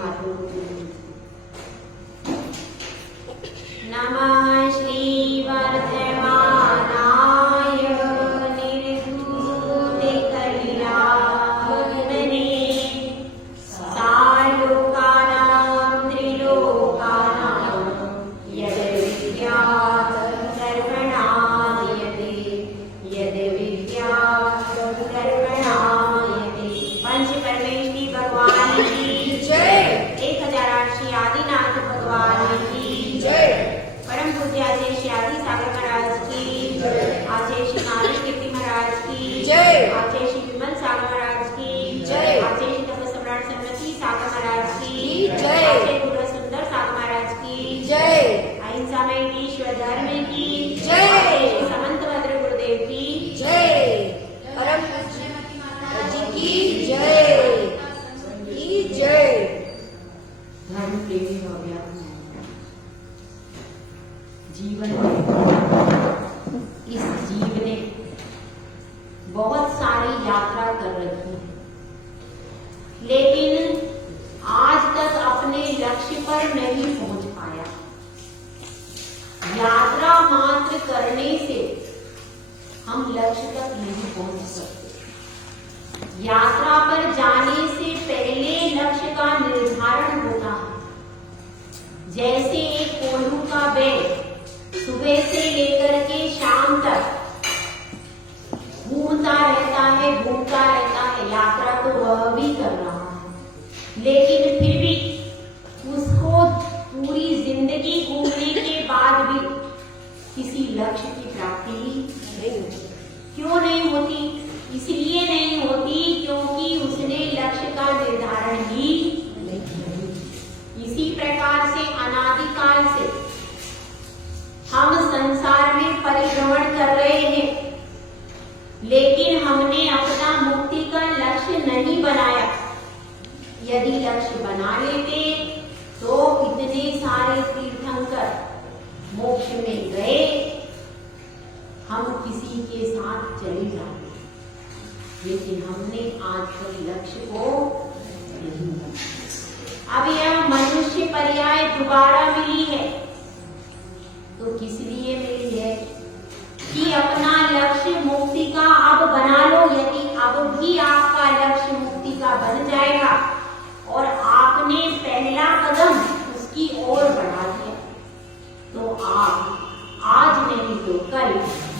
हाथों को नमः श्री वर्धमानाय निर्धूत कल्याणने सालोकानां त्रिलोकानां यद् विद्यात् सर्वणायते यद् विद्यात् सर्वणायते। पंच परमेश्वरी भगवान की जय। 1008 श्री आदिनाथ भगवान की जय। परम पूज्य आचार्य श्री आदि सागर महाराज की जय। आचार्य श्री नारायण कीर्ति महाराज की जय। आचार्य श्री विमल सागर महाराज की जय। आचार्य श्री तप सम्राट सन्मति सागर महाराज की जय। आचार्य गुरु सुंदर सागर महाराज की जय। अहिंसा में ईश्वर धर्म की जय। श्री समंत भद्र गुरुदेव की जय। परम पूज्य माता जी की जय की जय। धर्म प्रेमी हो गया जीवन में। इस जीव ने बहुत सारी यात्रा कर रखी है, लेकिन आज तक अपने लक्ष्य पर नहीं पहुंच पाया। यात्रा मात्र करने से हम लक्ष्य तक नहीं पहुंच सकते। यात्रा पर जाने से पहले लक्ष्य का निर्धारण होता है। जैसे एक कोल्हू का बैल सुबह से लेकर के शाम तक घूमता रहता है, यात्रा तो वह भी कर रहा है, लेकिन फिर भी उसको पूरी जिंदगी घूमने के बाद भी किसी लक्ष्य की प्राप्ति नहीं होती। क्यों नहीं होती? इसलिए नहीं होती क्योंकि उसने लक्ष्य का निर्धारण ही नहीं किया। इसी प्रकार से अनादिकाल से हम संसार में परिभ्रमण कर रहे हैं, लेकिन हमने अपना मुक्ति का लक्ष्य नहीं बनाया। यदि लक्ष्य बना लेते तो इतने सारे तीर्थंकर मोक्ष में गए, हम किसी के साथ चले जाते, लेकिन हमने आज तक लक्ष्य को नहीं बनाया। अब यह मनुष्य पर्याय दोबारा मिली है तो किस लिए मिली है? कि अपना लक्ष्य मुक्ति का अब बना लो। यदि अब भी आपका लक्ष्य मुक्ति का बन जाएगा और आपने पहला कदम उसकी ओर बढ़ा दिया, तो आप आज नहीं तो कल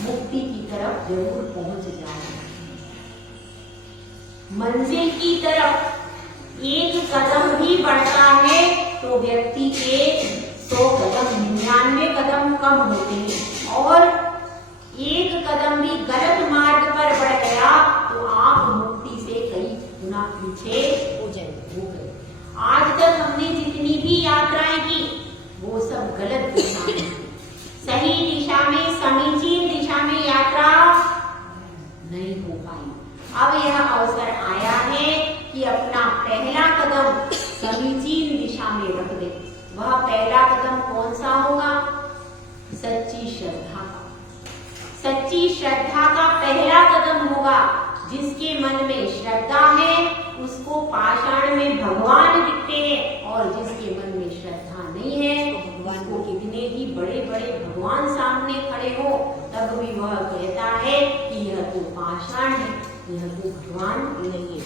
मुक्ति की तरफ जरूर पहुंच जाएंगे। मंजिल की तरफ एक कदम भी बढ़ता है तो व्यक्ति के 100 कदम 99 कदम कम होते हैं, और एक कदम भी गलत मार्ग पर बढ़ गया तो आप मुक्ति से कई गुना पीछे हो गए। आज तक हमने जितनी भी यात्राएं की वो सब गलत दिशा में, सही दिशा में, समीचीन दिशा में यात्रा नहीं हो पाई। अब यह अवसर आया है कि अपना पहला कदम समीचीन दिशा में रख दे। वह पहला कदम कौन सा होगा? सच्ची श्रद्धा का। सच्ची श्रद्धा का पहला कदम होगा। जिसके मन में श्रद्धा है उसको पाषाण में भगवान दिखते हैं, और जिसके मन में श्रद्धा नहीं है उसको कितने भी बड़े बड़े भगवान सामने खड़े हो तब भी वह कहता है कि यह तो पाषाण है, यह तो भगवान नहीं है।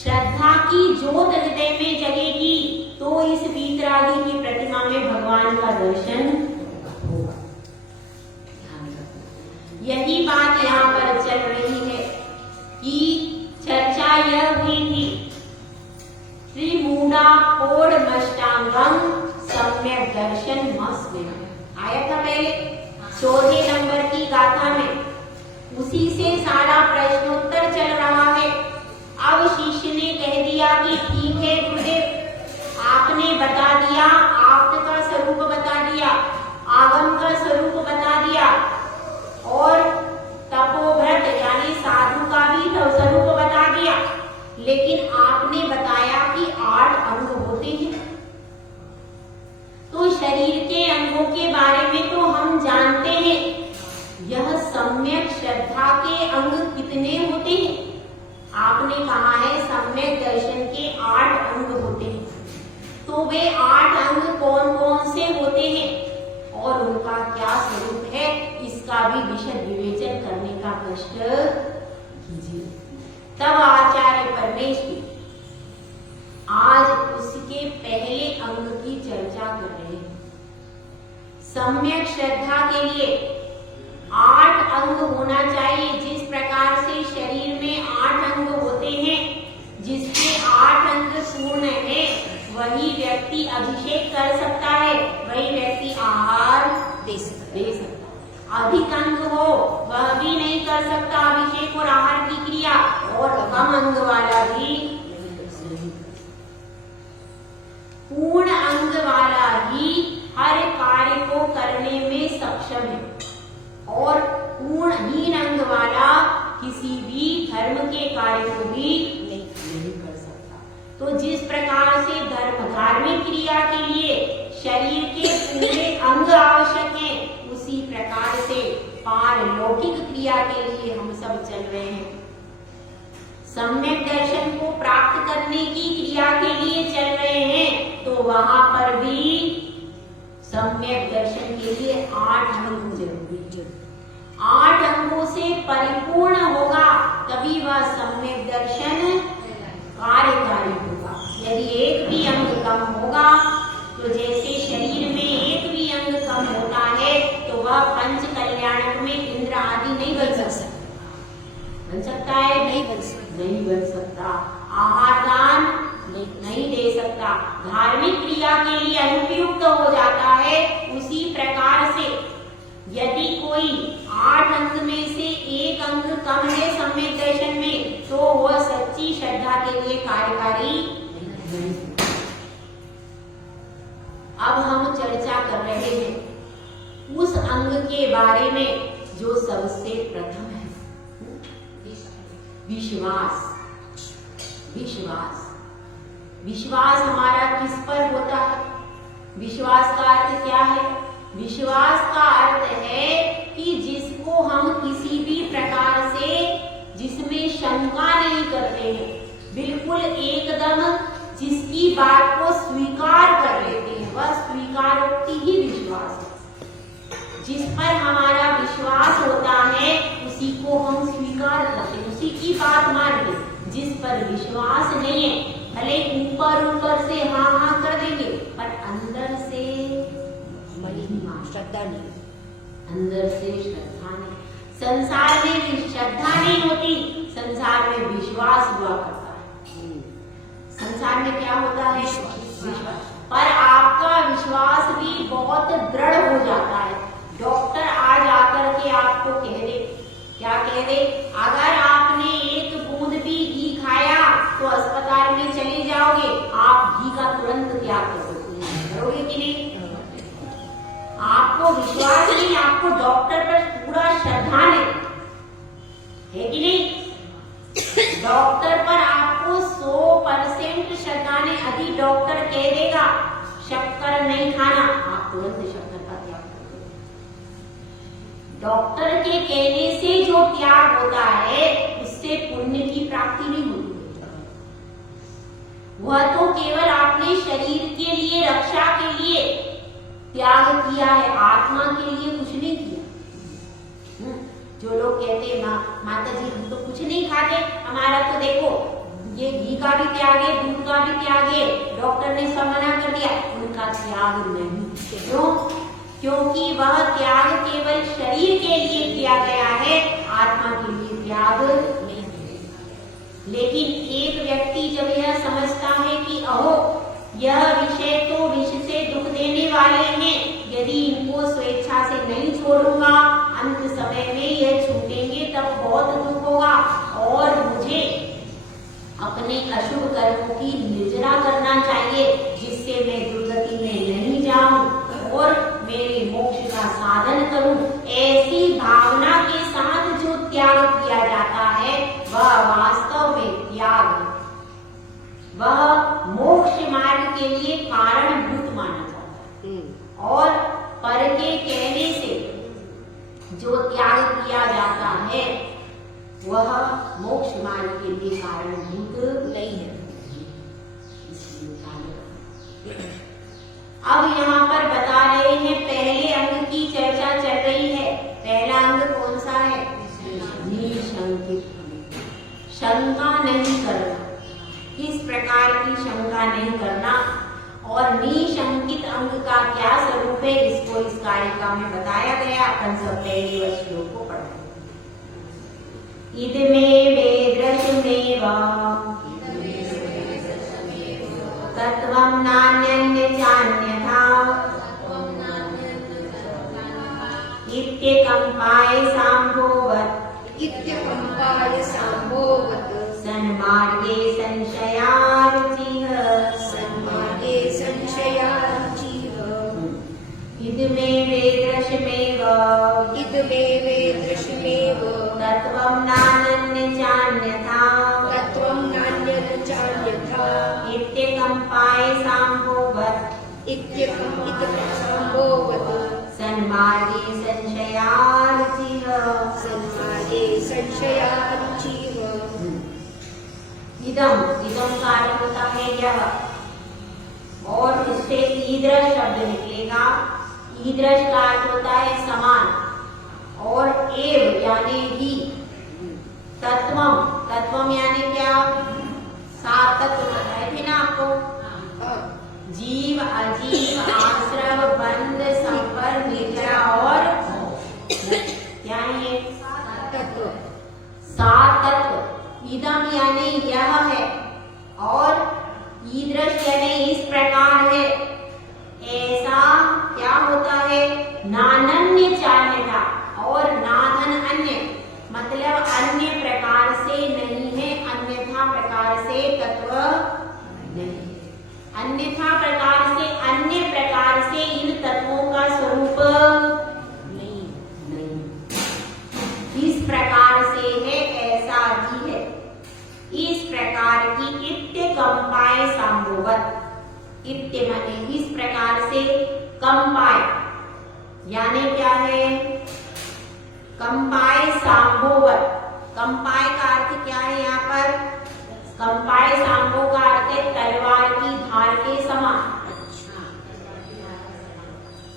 श्रद्धा की ज्योत हृदय में जगेगी तो इस वीतरागी की प्रतिमा में भगवान का दर्शन होगा। यही बात यहाँ पर चल रही है कि चर्चा यह हुई थी त्रिमूढ़ाकोढ़मष्टांगं सम्यक दर्शन मस्म्यं। आया था पहले 14 नंबर की गाथा में। उसी से सारा प्रश्नोत्तर चल रहा है। अब शिष्य ने कह दिया कि ठीक है गुरुदेव, आपने बता दिया, आप्त का स्वरूप बता दिया, आगम का स्वरूप बता दिया, और तपोव्रत यानी साधु का भी स्वरूप बता दिया, लेकिन आपने बताया कि 8 अंग होते हैं। तो शरीर के अंगों के बारे में तो हम जानते हैं। यह सम्यक श्रद्धा के अंग कितने होते हैं? आपने कहा है सम्यक दर्शन के 8 अंग होते तो वे 8 अंग कौन कौन से होते हैं और उनका क्या स्वरूप है, इसका भी विशद विवेचन करने का कष्ट कीजिए। तब आचार्य परमेश्वर आज उसके पहले अंग की चर्चा कर रहे हैं। सम्यक श्रद्धा के लिए 8 अंग होना चाहिए। जिस प्रकार से शरीर में 8 अंग होते हैं, जिसके 8 अंग पूर्ण है, वही व्यक्ति अभिषेक कर सकता है, वही व्यक्ति आहार दे सकता। अधिक अंग हो वह भी नहीं कर सकता अभिषेक और आहार की क्रिया, और कम अंग वाला भी पूर्ण अंग वाला ही हर कार्य को करने में सक्षम है, और पूर्णहीन अंग वाला किसी भी धर्म के कार्य को भी नहीं कर सकता। तो जिस प्रकार से धार्मिक क्रिया के लिए शरीर के पूरे अंग आवश्यक हैं, उसी प्रकार से पारलौकिक क्रिया के लिए हम सब चल रहे हैं। सम्यक दर्शन को प्राप्त करने की क्रिया के लिए चल रहे हैं, तो वहां पर भी सम्यक दर्शन के लिए 8 अंग जरूरी है। 8 अंगों से परिपूर्ण होगा तभी वह सम्यक दर्शन कार्यकारी होगा। यदि एक भी अंग कम होगा, तो जैसे शरीर में एक भी अंग कम होता है, तो वह पंच कल्याणक में इंद्र आदि नहीं बन सकता। बन सकता है? नहीं बन सकता। आहार दान नहीं दे सकता। धार्मिक क्रिया के लिए अनुपयुक्त हो जाता है। उसी प्रकार से यदि कोई 8 अंग में से एक अंग कम है सम्यक दर्शन में, तो वह सच्ची श्रद्धा के लिए कार्यकारी नहीं। अब हम चर्चा कर रहे हैं उस अंग के बारे में जो सबसे प्रथम है, विश्वास। विश्वास हमारा किस पर होता है? विश्वास का अर्थ क्या है? विश्वास का अर्थ है कि जिसको हम किसी भी प्रकार से, जिसमें शंका नहीं करते हैं, बिल्कुल एकदम जिसकी बात को स्वीकार कर लेते हैं, वह स्वीकारोक्ति ही विश्वास है। जिस पर हमारा विश्वास होता है उसी को हम स्वीकार करते हैं, उसी की बात मानते हैं। जिस पर विश्वास नहीं है, भले ऊपर से हाँ कर देंगे, पर अंदर से श्रद्धा नहीं, अंदर से श्रद्धा नहीं। संसार में भी श्रद्धा नहीं होती, संसार में विश्वास हुआ करता है। संसार में क्या होता है? विश्वास। पर आपका विश्वास भी बहुत दृढ़ हो जाता है। डॉक्टर आज आकर के आपको कह दे, क्या कह दे? अगर आपने एक बूंद भी घी खाया तो अस्पताल में चले जाओगे, आप घी का तुरंत त्याग करोगे कि नहीं? आपको विश्वास नहीं, आपको डॉक्टर पर पूरा श्रद्धा नहीं है कि नहीं? डॉक्टर पर आपको 100% श्रद्धा नहीं। अभी डॉक्टर कह देगा शक्कर नहीं खाना, आप तुरंत शक्कर का त्याग करोगे। डॉक्टर के कहने से जो त्याग होता है, उससे पुण्य की प्राप्ति नहीं होती। वह तो केवल आपने शरीर के लिए, रक्षा के लिए त्याग किया है, आत्मा के लिए कुछ नहीं किया। जो लोग कहते हैं माता जी हम तो कुछ नहीं खाते, हमारा तो देखो ये घी का भी त्याग है, दूध का भी त्याग है, डॉक्टर ने सब मना कर दिया, उनका त्याग नहीं। क्यों? क्योंकि वह त्याग केवल शरीर के लिए किया गया है, आत्मा के लिए त्याग नहीं। लेकिन एक व्यक्ति जब यह समझता है कि अहो यह विषय तो विष से दुख देने वाले हैं, यदि इनको स्वेच्छा से नहीं छोड़ूंगा, अंत समय में यह छूटेंगे तब बहुत दुख होगा, और मुझे अपने अशुभ कर्मों की निर्जरा करना चाहिए, जिससे मैं दुर्गति में नहीं जाऊं और मेरे मोक्ष का साधन करूं। ऐसी भावना के साथ जो त्याग किया जाता है, वह वास्तव में त्याग, वह मोक्ष मार्ग के लिए कारणभूत माना जाता है। और पर के कहने से जो त्याग किया जाता है, वह मोक्ष मार्ग के लिए कारणभूत नहीं है। इसलिए नहीं करना। और निशंकित अंग का क्या स्वरूप है, इसको इस कारिका में बताया गया। अपन सब पहले श्लोक को पढ़ते। इदमे वेदृशमेव तत्वं नान्यन्य चान्यथा इत्यकम्पाय साम्भोवत् सन्मार्गे संशयारुचिः इदमे वेदृशमेव तत्वं नान्यन्य चान्यथा इत्यकम्पाय साम्भोवत् सन्मार्गे संशयारुचिः। इदम का अर्थ होता है यह, और इससे ईदृश शब्द निकलेगा। ईदृश का अर्थ होता है समान, और एव यानी ही। तत्वम यानी क्या, सात तत्व बताए थे ना आपको, जीव अजीव आश्रव बंध संपर्क निद्रा और क्या है, सात तत्व। इदम यानी यह है, और ईदृश यानी इस प्रकार है। ऐसा क्या होता है, नानन्य चान्यथा, और नानन अन्य मतलब अन्य प्रकार से नहीं है, अन्यथा प्रकार से तत्व नहीं, अन्यथा प्रकार से अन्य प्रकार से इन तत्वों का स्वरूप नहीं, इस प्रकार से है, ऐसा ही है, इस प्रकार की। इत्यकम्पाय साम्भोवत्, इत्य माने इस प्रकार से, कंपाय यानी क्या है, कंपाय साम्भोवत्। कंपाय का अर्थ क्या है यहाँ पर, कंपाय सांभो का अर्थ है तलवार की धार के समान।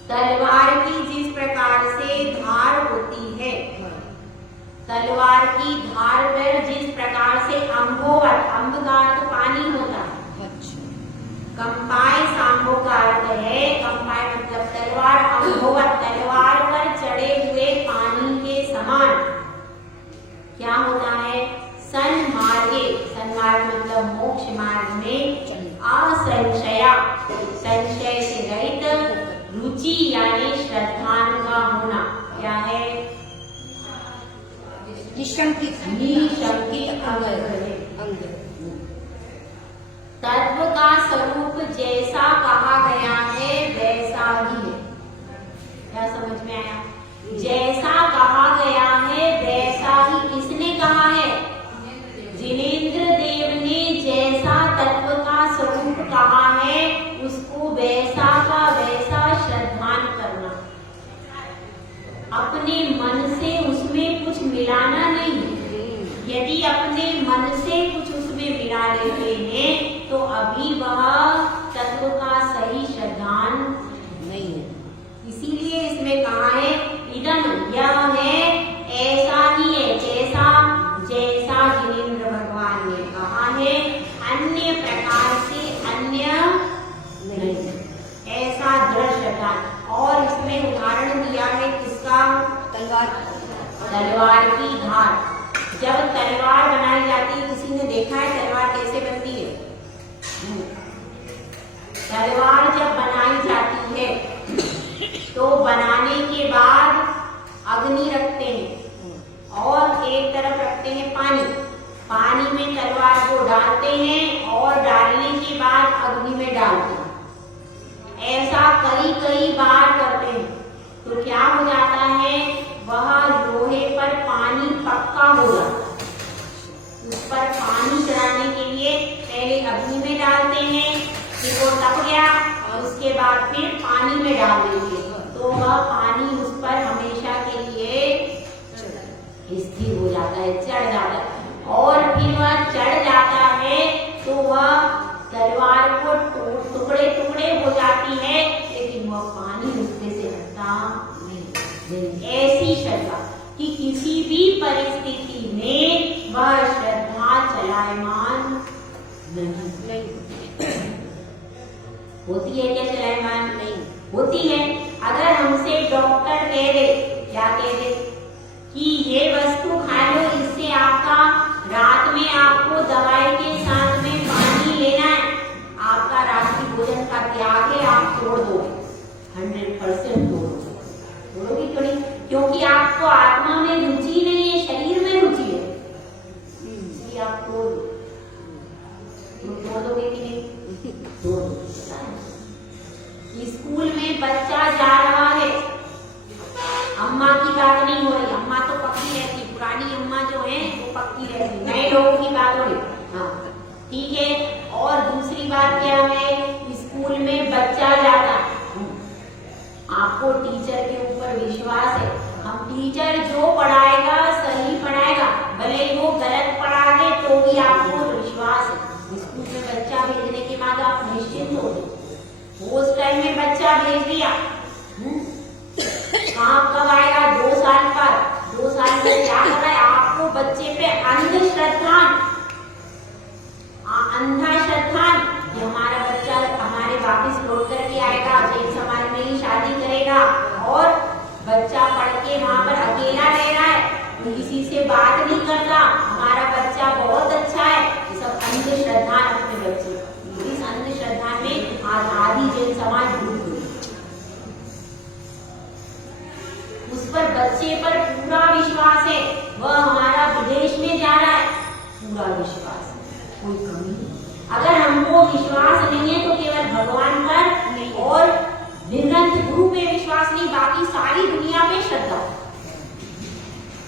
तलवार की जिस प्रकार से धार होती है, तलवार की धार पर जिस प्रकार से अम्भोवत्, अम्ब का अर्थ पानी होता है। कंपाय सांभो का अर्थ है, कंपाय मतलब तलवार, अम्भोवत् तलवार पर चढ़े हुए पानी के समान क्या होता है, सन्मार्गे, सन्मार्ग मतलब मोक्ष मार्ग में, असंशया संशय से रहित, रुचि यानी श्रद्धान का होना, क्या है, निशंकित अंग। तत्व का स्वरूप जैसा कहा गया है वैसा ही है। क्या समझ में आया, जैसा कहा गया है वैसा ही। किसने कहा है, जिनेंद्र देव ने जैसा तत्व का स्वरूप कहा है उसको वैसा का वैसा श्रद्धान करना, अपने मन से उसमें कुछ मिलाना नहीं। यदि अपने मन से कुछ उसमें मिला लेते हैं तो अभी वह तत्व का सही श्रद्धान नहीं है। इसीलिए इसमें कहा है इदम, यह है, ऐसा ही है, जैसा जैसा जिनेंद्र भगवान ने कहा है, अन्य प्रकार से अन्य नहीं, ऐसा दृढ़ श्रद्धान। और इसमें उदाहरण दिया है किसका, तलवार की धार। जब तलवार बनाई जाती है, किसी ने देखा है तलवार कैसे बनती है, तलवार जब बनाई जाती है तो बनाने के बाद अग्नि रखते हैं और एक तरफ रखते हैं पानी, पानी में तलवार को डालते हैं और डालने के बाद अग्नि में डालते हैं। ऐसा कई बार करते हैं तो क्या हो जाता है, वह लोहे पर पानी पक्का हो जाता है। उस पर पानी चढ़ाने के लिए पहले अग्नि में डालते हैं, फिर वो तप गया और उसके बाद फिर पानी में डाल देंगे तो वह पानी उस पर हमेशा के लिए स्थिर हो जाता है, चढ़ जाता है। और फिर वह चढ़ जाता है तो वह तलवार को टुकड़े टुकड़े हो जाती है, लेकिन वह पानी उससे से हटता नहीं। ऐसी श्रद्धा कि किसी भी परिस्थिति में वह श्रद्धा चलायमान नहीं। होती है क्या सुलेमान? नहीं होती है। अगर हमसे डॉक्टर कह दे, क्या कह दे कि ये वस्तु खा लो, इससे आपका रात में आपको दवाई के साथ में पानी लेना है, आपका रात्रि भोजन का त्याग है, आप तोड़ दो, 100% तोड़ोगे क्यों नहीं? क्योंकि आपको आत्मा में रुचि नहीं है, शरीर में रुचि है, इसलिए आप तोड़ दोगे कि नहीं? तोड़ दो। स्कूल में बच्चा जा रहा है, अम्मा की बात नहीं हो रही, अम्मा तो पक्की रहती, पुरानी अम्मा जो है वो पक्की रहती, नए लोगों की बात हो रही। हाँ ठीक है। और दूसरी बात क्या है, स्कूल में बच्चा जाता, आपको टीचर के ऊपर विश्वास है, हम टीचर जो पढ़ाएगा सही पढ़ाएगा, भले ही वो गलत पढ़ा दे तो भी आपको विश्वास है। स्कूल में बच्चा भेजने के बाद आप निश्चिंत हो, उस टाइम में बच्चा भेज दिया, कहाँ कब आएगा? 2 साल पर। 2 साल में क्या कर रहा है? आपको बच्चे पे अंधश्रद्धा कि हमारा बच्चा हमारे वापस लौट करके आएगा, जैन समाज में ही शादी करेगा, और बच्चा पढ़ के वहां पर अकेला रह रहा है, किसी से बात नहीं करता, हमारा बच्चा बहुत अच्छा है। ये सब अंधश्रद्धा अपने बच्चे, इस अंधश्रद्धा में आधी जैन समाज डूब गई। उस पर बच्चे पर पूरा विश्वास है, वह हमारा विदेश में जा रहा है, पूरा विश्वास है, कोई कमी नहीं। अगर हमको विश्वास नहीं है तो केवल भगवान पर और निरंत गुरु पे विश्वास नहीं, बाकी सारी दुनिया पे श्रद्धा।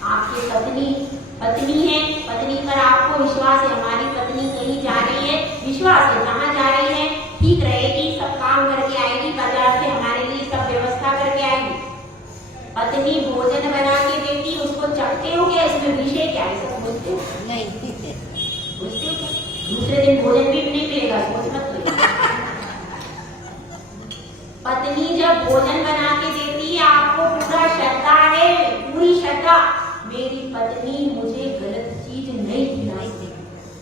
आपके पत्नी है, पत्नी पर आपको विश्वास है, हमारी पत्नी कहीं जा रही है, विश्वास है, कहाँ जा रही है, ठीक रहेगी, सब काम करके आएगी, बाजार से हमारे लिए सब व्यवस्था करके आएगी। पत्नी भोजन बना के देती, उसको चखते हो क्या? इसमें विषय क्या है? सब बोलते हो नहीं, बोलते हो क्या? दूसरे दिन भोजन भी नहीं मिलेगा, सोच मत लो। पत्नी जब भोजन बना के देती है, आपको पूरा श्रद्धा है, पूरी श्रद्धा, मेरी पत्नी मुझे गलत चीज नहीं खिलाएगी,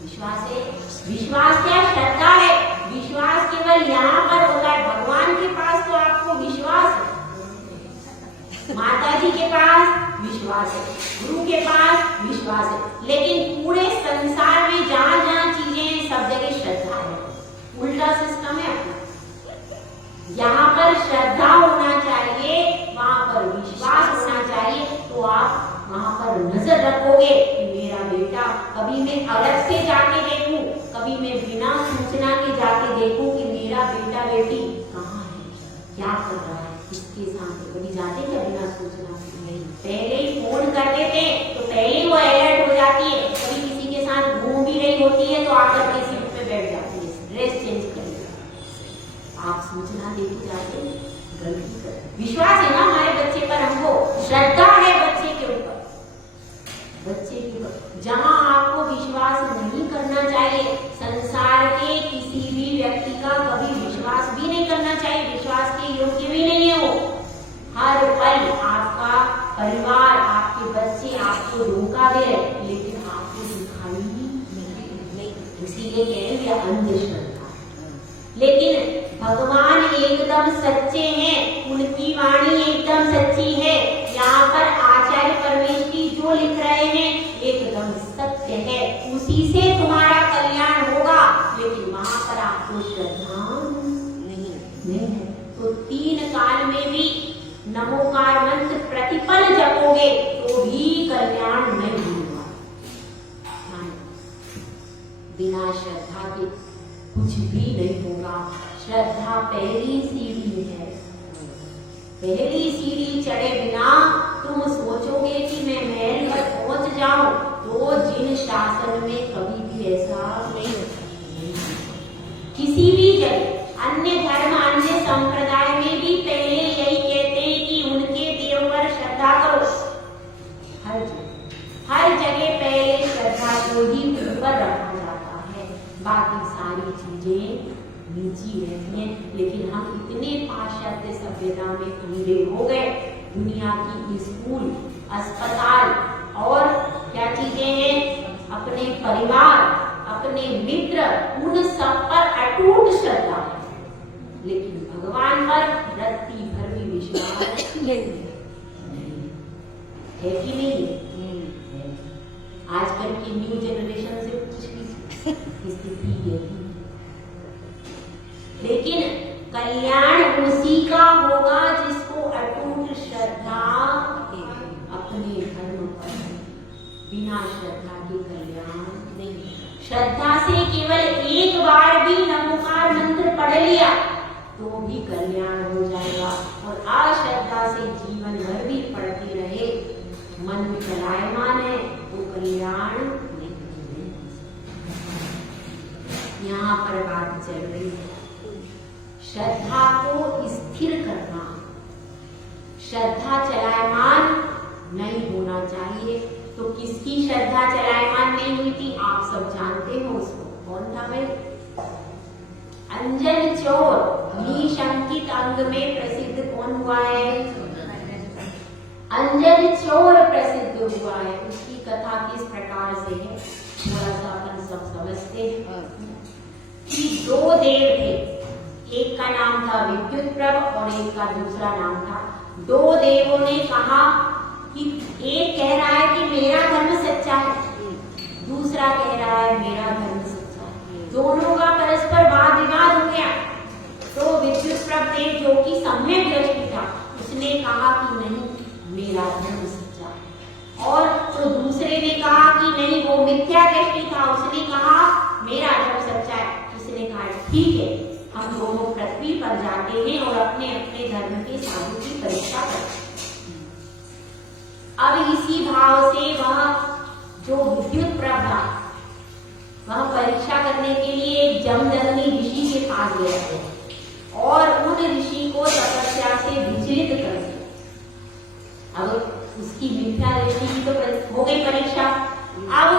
विश्वास है। विश्वास क्या? श्रद्धा है। विश्वास केवल यहाँ पर होता है, भगवान के पास तो आपको विश्वास है, माता जी के पास विश्वास है, गुरु के पास विश्वास है, लेकिन पूरे संसार में जहाँ जहाँ चीजें हैं सब जगह श्रद्धा है। उल्टा सिस्टम है अपना, यहाँ पर श्रद्धा होना चाहिए, वहां पर विश्वास होना चाहिए, तो आप वहां पर नजर रखोगे कि मेरा बेटा, कभी मैं अलग से जाके देखूं, कभी मैं बिना सूचना के जाके देखूं कि मेरा बेटा बेटी कहाँ है, क्या कर रहा है, किसके साथ। कभी जाते क्या बिना सूचना? नहीं, पहले ही फोन कर देते तो पहले वो अलर्ट हो जाती है, कभी किसी के साथ घूम भी रही होती है तो आकर के सीट पे बैठ जाती है, ड्रेस चेंज कर, आप सूचना देके जाते, गलती कर। विश्वास है ना हमारे बच्चे पर, हमको श्रद्धा है बच्चे के ऊपर, बच्चे के ऊपर। जहां आपको विश्वास नहीं करना चाहिए, संसार के किसी भी व्यक्ति का कभी विश्वास भी नहीं करना चाहिए, विश्वास के योग्य भी नहीं है वो। हर पल आपका परिवार, आपके बच्चे आपको धोखा दे रहे, लेकिन आपको दिखाई नहीं, इसीलिए कह रहे अंधश्रद्धा। लेकिन भगवान एकदम सच्चे हैं, उनकी वाणी एकदम सच्ची है। यहाँ पर आचार्य परमेश्वरी जो लिख रहे हैं एकदम सत्य है, उसी से तुम्हारा कल्याण होगा, लेकिन वहां पर आपको श्रद्धा नहीं है। तो 3 काल में भी नमोकार मंत्र प्रतिपल जपोगे तो भी कल्याण नहीं होगा। बिना श्रद्धा के कुछ भी नहीं होगा। श्रद्धा पहली सीढ़ी है, पहली सीढ़ी चढ़े बिना तुम सोचोगे कि मैं महल पर पहुंच जाऊं, तो जिन शासन में कभी भी ऐसा नहीं होता। किसी भी जगह अन्य धर्म, अन्य संप्रदाय में भी पहले यही कहते हैं कि उनके देव पर श्रद्धा करो। हर जगह पहले श्रद्धा को ही ऊपर रखा जाता है, बाकी सारी चीजें नीची रहती हैं। लेकिन हम इतने पाश्चात्य सभ्यता में अंधे हो गए, दुनिया की स्कूल, अस्पताल और क्या चीजें हैं, अपने परिवार, अपने मित्र, उन सब पर अटूट श्रद्धा है। लेकिन भगवान पर रत्ती भर भी विश्वास नहीं है कि नहीं है? आजकल की न्यू जनरेशन से पूछ लीजिए स्थिति है। लेकिन कल्याण उसी का होगा जिसको अटूट श्रद्धा अपने धर्म पर, बिना श्रद्धा के कल्याण नहीं। श्रद्धा से केवल एक बार भी नमोकार मंत्र पढ़ लिया तो भी कल्याण हो जाएगा, और अश्रद्धा से जीवन भर भी पढ़ते रहे, मन में चलायमान है तो कल्याण नहीं। यहाँ पर बात चल रही है श्रद्धा को स्थिर करना। श्रद्धा चलायमान नहीं होना चाहिए। तो किसकी श्रद्धा चलायमान नहीं हुई थी आप सब जानते हो उसको, कौन था भाई? अंजन चोर निशंकित अंग में प्रसिद्ध कौन हुआ है? अंजन चोर प्रसिद्ध हुआ है। उसकी कथा किस प्रकार से है थोड़ा सा अपन सब समझते हैं कि दो देव थे, एक का नाम था विद्युत प्रभ और एक का दूसरा नाम था। दो देवों ने कहा कि एक कह रहा है कि मेरा धर्म सच्चा है, दूसरा कह रहा है मेरा धर्म सच्चा है। दोनों का परस्पर वाद विवाद हो गया। तो विद्युत प्रभ देव जो कि सम्यक दृष्टि था उसने कहा कि नहीं मेरा धर्म सच्चा है, और तो दूसरे ने कहा कि नहीं वो मिथ्या दृष्टि था, उसने कहा मेरा धर्म सच्चा है। उसने कहा ठीक है हम दोनों पृथ्वी पर जाते हैं और अपने अपने धर्म के साधु की परीक्षा करते हैं। अब इसी भाव से वह जो विद्युत प्रभ था वह परीक्षा करने के लिए एक जमदग्नि ऋषि के पास गया और उन ऋषि को तपस्या से विचलित कर दिया। अब उसकी मिथ्या दृष्टि की तो हो गई परीक्षा। अब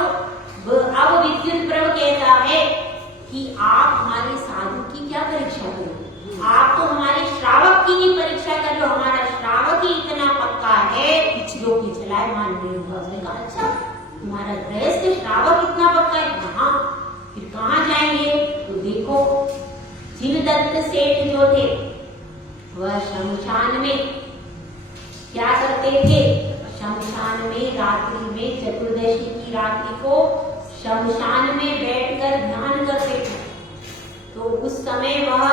विद्युत प्रभ कहता है कि आप हमारे साधु की क्या परीक्षा करोगे? आप तो हमारे श्रावक की ही परीक्षा कर लो, हमारा श्रावक ही इतना पक्का है जो कि चलायमान नहीं हुआ। उसने कहा अच्छा तुम्हारा गृहस्थ श्रावक इतना पक्का है, कहाँ फिर कहाँ जाएंगे? तो देखो जिनदत्त सेठ जो थे वह शमशान में क्या करते थे? शमशान में रात्रि में चतुर्दशी की रात्रि को शमशान में बैठकर ध्यान करते थे। तो उस समय वह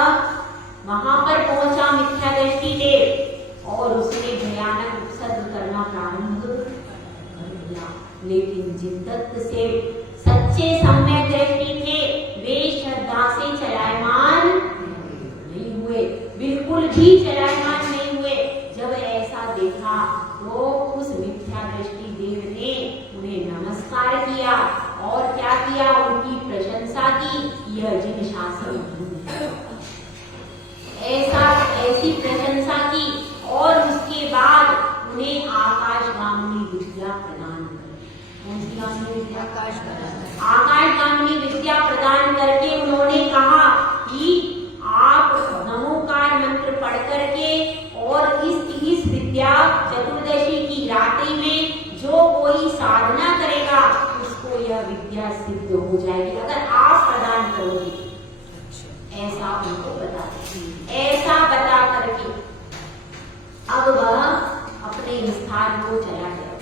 वहां पर पहुंचा मिथ्या दृष्टि देव और उसने भयानक उपसर्ग करना प्रारंभ कर दिया। लेकिन जिनदत्त से सच्चे सम्यक दृष्टि थे वे श्रद्धा से चलायमान नहीं हुए, बिल्कुल भी चलायमान नहीं हुए। जब ऐसा देखा तो उस मिथ्या दृष्टि देव ने उन्हें नमस्कार किया और क्या किया? उनकी प्रशंसा की। यह जिन शासन ऐसी प्रशंसा की और उसके बाद उन्हें आकाशगामिनी विद्या प्रदान करी। कौन सी गामिनी विद्या? आकाशगामिनी विद्या प्रदान करके उन्होंने कहा कि आप नमोकार मंत्र पढ़ करके और इस विद्या चतुर्दशी की रात्रि में जो कोई साधना करेगा उसको यह विद्या सिद्ध हो जाएगी अगर आप प्रदान करोगे। ऐसा उनको बता ऐसा बता करके अब वह अपने स्थान को चला गया।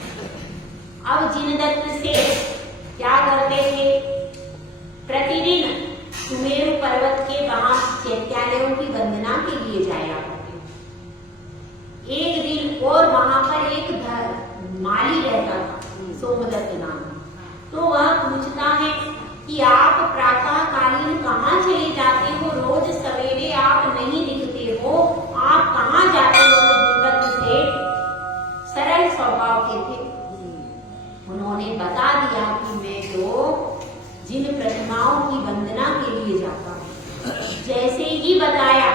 अब जिनदत्त से क्या करते थे? प्रतिदिन सुमेरु पर्वत के वहां चैत्यालयों की वंदना के लिए जाया करते। एक दिन और वहां पर एक माली रहता था सोमदत्त नाम। तो वह पूछता है कि आप प्रातः कालीन कहाँ चले जाते हो? रोज सवेरे आप नहीं दिखते हो, आप कहाँ जाते हो? जिनदत्त से सरल स्वभाव के थे। उन्होंने बता दिया कि मैं तो जिन प्रतिमाओं की वंदना के लिए जाता हूँ। जैसे ही बताया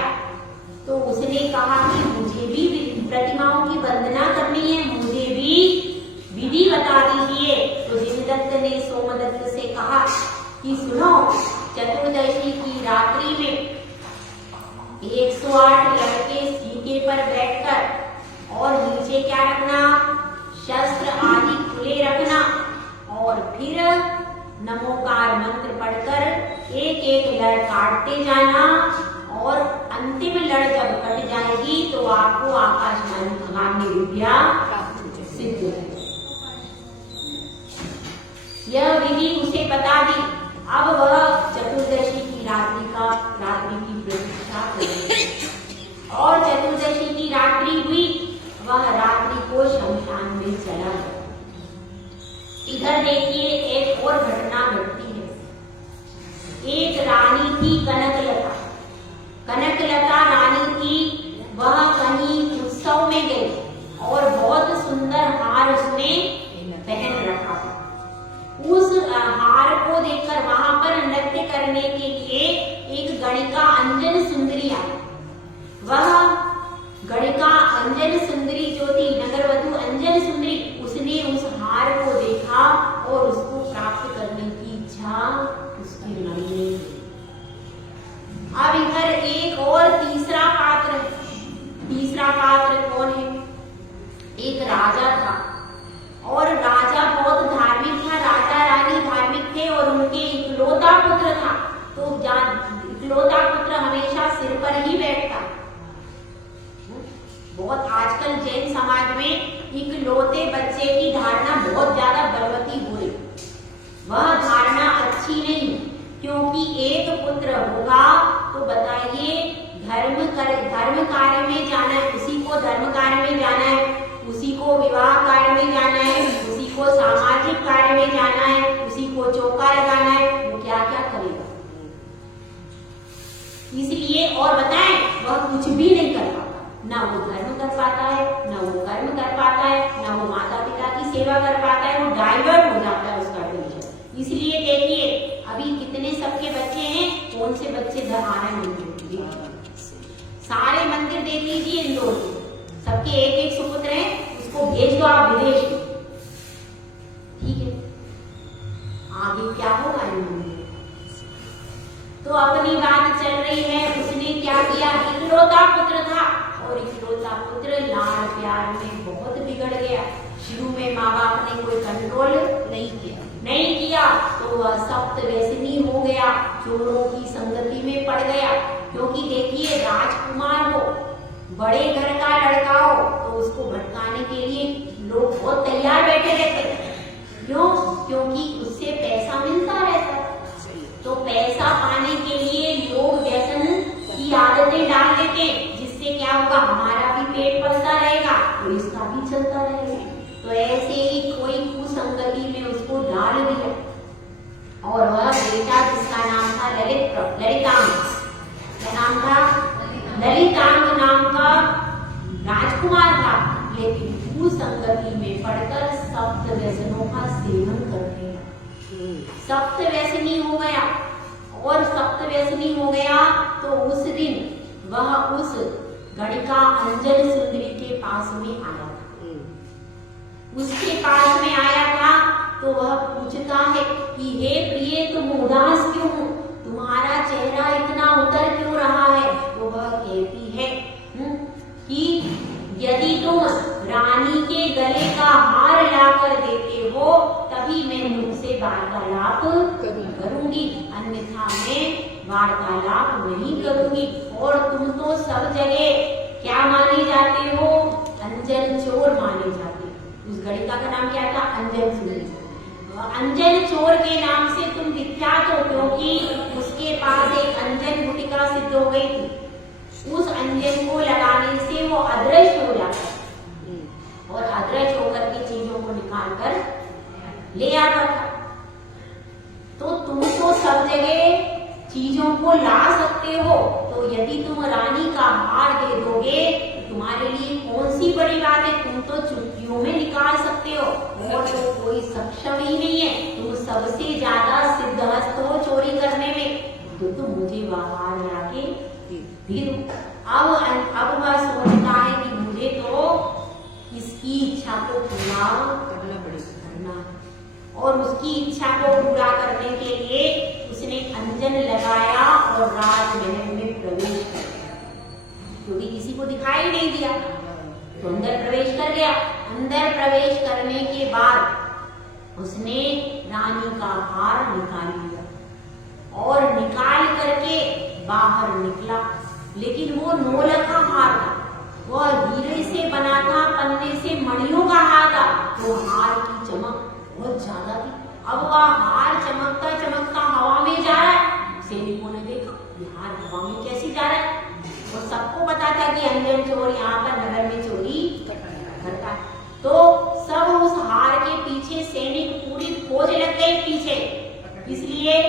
तो उसने कहा कि मुझे भी प्रतिमाओं की वंदना करनी है, मुझे भी विधि बता दीजिए। तो जिनदत्त ने सोमदत्त से कहा कि सुनो, चतुर्दशी की रात्रि में 108 लड़के सीके पर बैठकर और नीचे क्या रखना? शस्त्र आदि खुले रखना और फिर नमोकार मंत्र पढ़कर एक एक लड़ काटते जाना और अंतिम विद्या सिद्ध है। यह विधि उसे बता दी। अब वह चतुर्दशी की रात्रि की प्रतीक्षा करेगी और चतुर्दशी की रात्रि हुई, वह रात्रि को शमशान में चला गया। इधर देखिए एक और घटना घटती है। एक रानी थी कनकलता। कनकलता रानी थी, वह कहीं उत्सव में गई और बहुत सुंदर हार उसने पहन रखा था। उस हार को देखकर वहां पर नृत्य करने के लिए एक गणिका अंजन सुंदरी आई। वह गणिका अंजन सुंदरी जो थी, नगरवधु अंजन सुंदरी, उसने उस हार को देखा और उसको प्राप्त करने की इच्छा उसकी मन में। अब इधर एक और तीसरा पात्र है। तीसरा पात्र कौन है? एक राजा था और राजा बहुत धार्मिक था। राजा रानी धार्मिक थे और उनके इकलौता पुत्र था। तो इकलौता पुत्र हमेशा सिर पर ही बैठता। बहुत आजकल जैन समाज में इकलौते बच्चे की धारणा बहुत ज्यादा बलवती हो रही। वह धारणा अच्छी नहीं, क्योंकि एक पुत्र होगा तो बताइए धर्म कार्य में जाना है, उसी को धर्म कार्य में जाना है, उसी को विवाह कार्य में जाना है, उसी को सामाजिक कार्य में जाना है, उसी को चौका लगाना है, वो क्या क्या करेगा। इसलिए और बताएं, वह कुछ भी नहीं कर पाता। ना वो धर्म कर पाता है, ना वो कर्म कर पाता है, ना वो माता पिता की सेवा कर पाता है। वो डाइवर्ट हो जाता है उसका टेंशन। इसलिए देखिए अभी कितने सबके बच्चे हैं, कौन से बच्चे आनंद नहीं देते। सारे मंदिर देख लीजिए इन लोगों, सबके एक एक सुपुत्र हैं, उसको भेज दो आप विदेश में, ठीक है। आगे क्या होगा इन लोगों? तो अपनी बात चल रही है। उसने क्या किया? इकलौता पुत्र था और इकलौता पुत्र लाड़ प्यार में बहुत बिगड़ गया। शुरू में माँ बाप ने कोई कंट्रोल नहीं किया तो वह सख्त व्यसनी हो गया, चोरों की संगति में पड़ गया। क्योंकि देखिए राजकुमार हो, बड़े घर का लड़का हो, तो उसको भटकाने के लिए लोग बहुत तैयार बैठे रहते हैं। क्यों? क्योंकि उससे पैसा मिलता रहता है। तो पैसा पाने के लिए लोग व्यसन की आदतें डाल देते हैं, जिससे क्या होगा? हमारा भी पेट पलता रहेगा और इसका भी चलता रहेगा। तो ऐसे ही कोई कुसंगति में उसको डाल दिया और वह बेटा जिसका नाम था ललितांग, क्या नाम था? ललितांग नाम का राजकुमार था, लेकिन कुसंगति में पड़कर सप्त व्यसनों का सेवन करने लगा। सप्त व्यसनी हो गया और सप्त व्यसनी हो गया तो उस दिन वह उस गणिका अंजन सुंदरी के पास में आया था। उसके पास में आया था तो वह पूछता है कि हे प्रिय, तुम उदास क्यों हो? तुम्हारा चेहरा इतना उतर क्यों रहा है? तो वह कहती है कि यदि तुम रानी के गले का हार लाकर देते हो तभी मैं मुझसे वार्तालाप करूंगी, अन्यथा मैं वार्तालाप नहीं करूंगी। और तुम तो सब जगह क्या माने जाते हो? अंजन चोर माने जाते हो। उस गणिका का नाम क्या था? अंजन सुंदरी। अंजन चोर के नाम से तुम विख्यात हो, क्योंकि उसके पास एक अंजन गुटिका सिद्ध हो गई थी। उस अंजन को लगाने से वो अदृश्य हो जाता है और अदृश्य होकर के चीजों को निकाल कर ले आता था। तो तुम तो सब जगह चीजों को ला सकते हो, तो यदि तुम रानी का हार दे दोगे तो तुम्हारे लिए कौन सी बड़ी बात है? तुम तो चुटकियों में निकाल सकते हो और तो कोई सक्षम ही नहीं है। तुम सबसे ज्यादा सिद्धहस्त हो चोरी करने में, तो तुम मुझे वह हार लाके दे दो। अब वह सोचता है कि मुझे तो इसकी इच्छा को पूरा करना और उसकी इच्छा को पूरा करने के लिए उसने अंजन लगाया और राजमहल में प्रवेश कर गया, क्योंकि किसी को दिखाई नहीं दिया तो अंदर प्रवेश कर गया। अंदर प्रवेश करने के बाद उसने रानी का हार निकाल लिया और निकाल करके बाहर निकला, लेकिन वो 9 लखा हार था। वह हीरे से बना था, पन्ने से मणियों का हार था। तो हार की चमक बहुत ज्यादा थी। अब वह हार चमकता चमकता हवा में जा रहा है। सैनिकों ने देखा ये हार हवा में कैसे जा रहा है, और सबको पता था कि अंजन चोर यहाँ पर नगर में चोरी करता है। तो सब उस हार के पीछे सैनिक पूरी खोज लग गए पीछे, इसलिए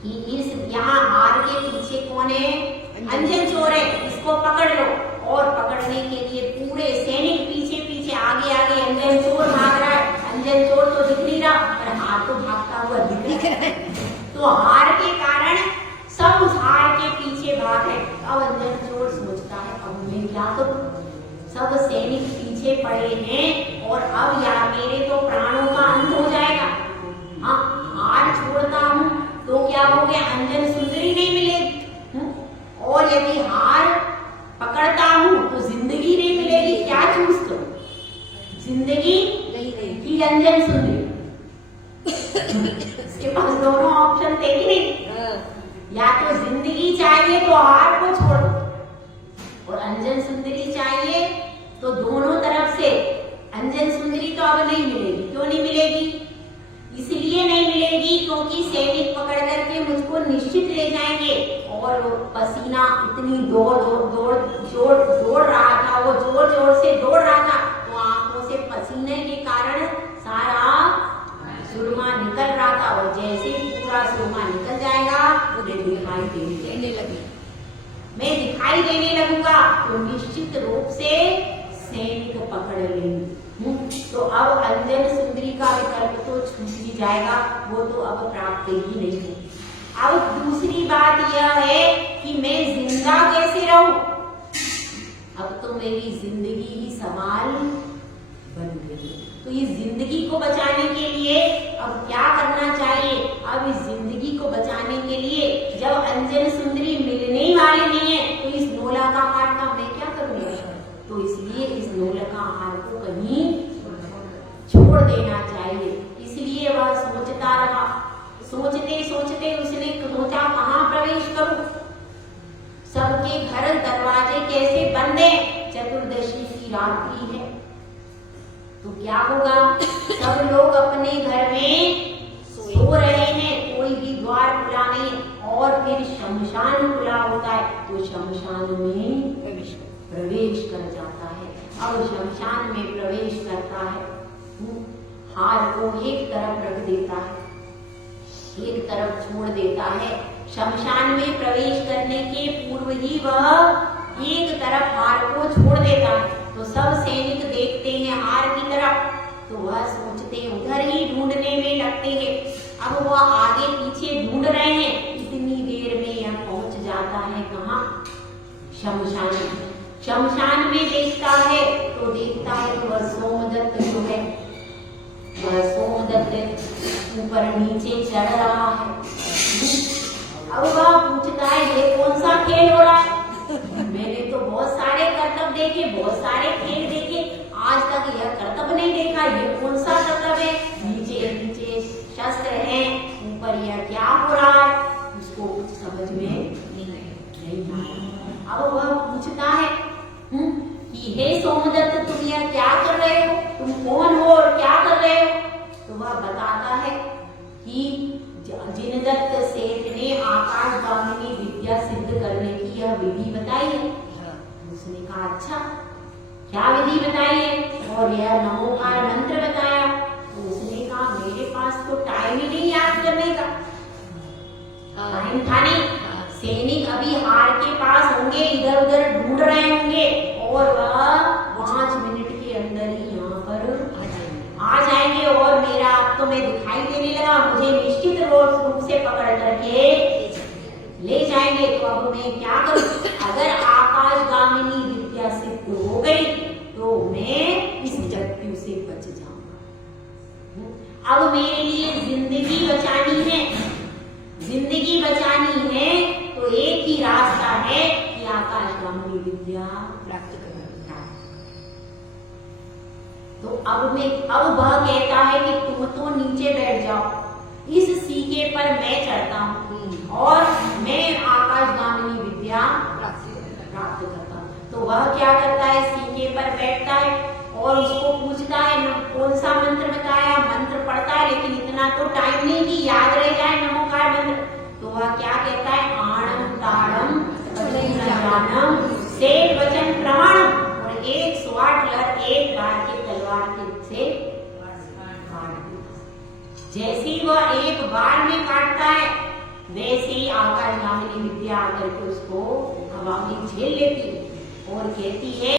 कि इस यहाँ हार के पीछे कौन है, अंजन चोर है, इसको पकड़ लो। और पकड़ने के लिए पूरे सैनिक पीछे पीछे, आगे आगे अंजन चोर भाग रहा है। अंजन चोर तो दिख नहीं रहा, पर हार तो भागता हुआ दिख रहा है। तो हार के कारण सब उस हार के पीछे भाग रहे। अब अंजन चोर सोचता है अब मैं क्या करूं, सब सैनिक पीछे पड़े हैं और अब यार मेरे तो प्राणों का अंत हो जाएगा। हाँ, हार छोड़ता हूँ तो क्या हो गया, अंजन सुंदरी नहीं मिलेगी, और यदि हार पकड़ता हूँ तो जिंदगी नहीं मिलेगी। क्या चूज करूं, जिंदगी की अंजन सुंदरी? इसके पास दोनों ऑप्शन थे कि नहीं, या तो जिंदगी चाहिए तो हार को छोड़ दो, और अंजन सुंदरी चाहिए तो दोनों तरफ से अंजन सुंदरी तो अब नहीं मिलेगी। क्यों नहीं मिलेगी, इसलिए नहीं मिलेगी क्योंकि सैनिक पकड़ करके मुझको निश्चित ले जाएंगे। और वो पसीना इतनी दौड़ रहा था, वो जोर जोर से दौड़ रहा था, तो आंखों से पसीने के कारण सारा सुरमा निकल रहा था। और जैसे ही पूरा सुरमा निकल जाएगा मुझे दिखाई देने लगी, मैं दिखाई देने लगूंगा तो निश्चित रूप से सैनिक पकड़ लेंगे। तो अब अंजन सुंदरी का विकल्प तो छूट ही जाएगा, वो तो अब प्राप्त ही नहीं है। अब दूसरी बात यह है कि मैं जिंदा कैसे रहूं, अब तो मेरी जिंदगी ही सवाल बन गई। तो इस जिंदगी को बचाने के लिए अब क्या करना चाहिए, अब इस जिंदगी को बचाने के लिए जब अंजन सुंदरी मिलने वाली नहीं है तो इस नोला का हार का मैं क्या करूंगा, तो इसलिए इस नोला का हार को कहीं छोड़ देना चाहिए। इसलिए वह सोचता रहा, सोचते सोचते उसने सोचा कहाँ प्रवेश करूं, सबके घर दरवाजे कैसे बंद हैं, चतुर्दशी की रात्रि है तो क्या होगा, सब लोग अपने घर में सो रहे हैं, कोई भी द्वार खुला नहीं, और फिर शमशान खुला होता है तो शमशान में प्रवेश कर जाता है। अब शमशान में प्रवेश करता है, हार को एक तरफ रख देता है, एक तरफ छोड़ देता है। शमशान में प्रवेश करने के पूर्व ही वह एक तरफ हार को छोड़ देता है। तो सब सैनिक देखते हैं हार की तरफ, तो वह सोचते हैं उधर ही ढूंढने में लगते हैं। अब वह आगे पीछे ढूंढ रहे हैं, इतनी देर में यह पहुंच जाता है कहाँ, शमशान में। शमशान में देखता है तो देखता है कि वह सोमदत्त जो है, वह सोमदत्त ऊपर नीचे चढ़ रहा है। अब वह पूछता है ये कौन सा खेल हो रहा है, मैंने तो बहुत सारे करतब देखे, बहुत सारे खेल देखे, आज तक यह करतब नहीं देखा, ये कौन सा करतब है, नीचे नीचे शस्त्र हैं, ऊपर यह क्या हो रहा है, उसको कुछ समझ में नहीं आया। अब वह पूछता है कि हे सोमदत्त तुम यह क्या कर रहे हो, तुम कौन हो और क्या कर रहे हो। तो वह बताता है कि जिनदत्त सेठ ने आकाशगामिनी विद्या सिद्ध करने की यह विधि बताई है। उसने कहा अच्छा क्या विधि बताई है, और यह नमोकार मंत्र बताया। तो उसने कहा मेरे पास तो टाइम ही नहीं याद करने का, टाइम था नहीं, सैनिक अभी हार के पास होंगे, इधर उधर ढूंढ रहे होंगे, और वह 5 मिनट के अंदर ही यहाँ पर आ जाएंगे, और मेरा अब तो मैं दिखाई देने लगा, मुझे निश्चित रूप से पकड़ करके ले जाएंगे। तो अब मैं क्या करूं, अगर आकाशगामिनी विद्या सिद्ध हो गई तो मैं इस मृत्यु से बच जाऊंगा। अब मेरे लिए जिंदगी बचानी है, जिंदगी बचानी है तो एक ही रास्ता है कि आकाशगामिनी विद्या प्राप्त करना। तो अब वह कहता है कि तुम तो नीचे बैठ जाओ, इस सीके पर मैं चढ़ता हूँ और मैं आकाशगामिनी विद्या प्राप्त करता हूँ। तो वह क्या क्या करता है, सीने पर बैठता है और उसको पूछता है कौन सा मंत्र बताया, मंत्र पढ़ता है लेकिन इतना तो टाइम नहीं कि याद रह जाए नमोकार मंत्र, तो वह क्या कहता है, आणम ताड़म जानम सेठ वचन प्रमाणम, और 108 लहर एक बार के तलवार के से काट दी। जैसी वह एक बार में काटता है वैसे ही आकाश गामिनी विद्या आकर के उसको हवा में झेल लेती और कहती है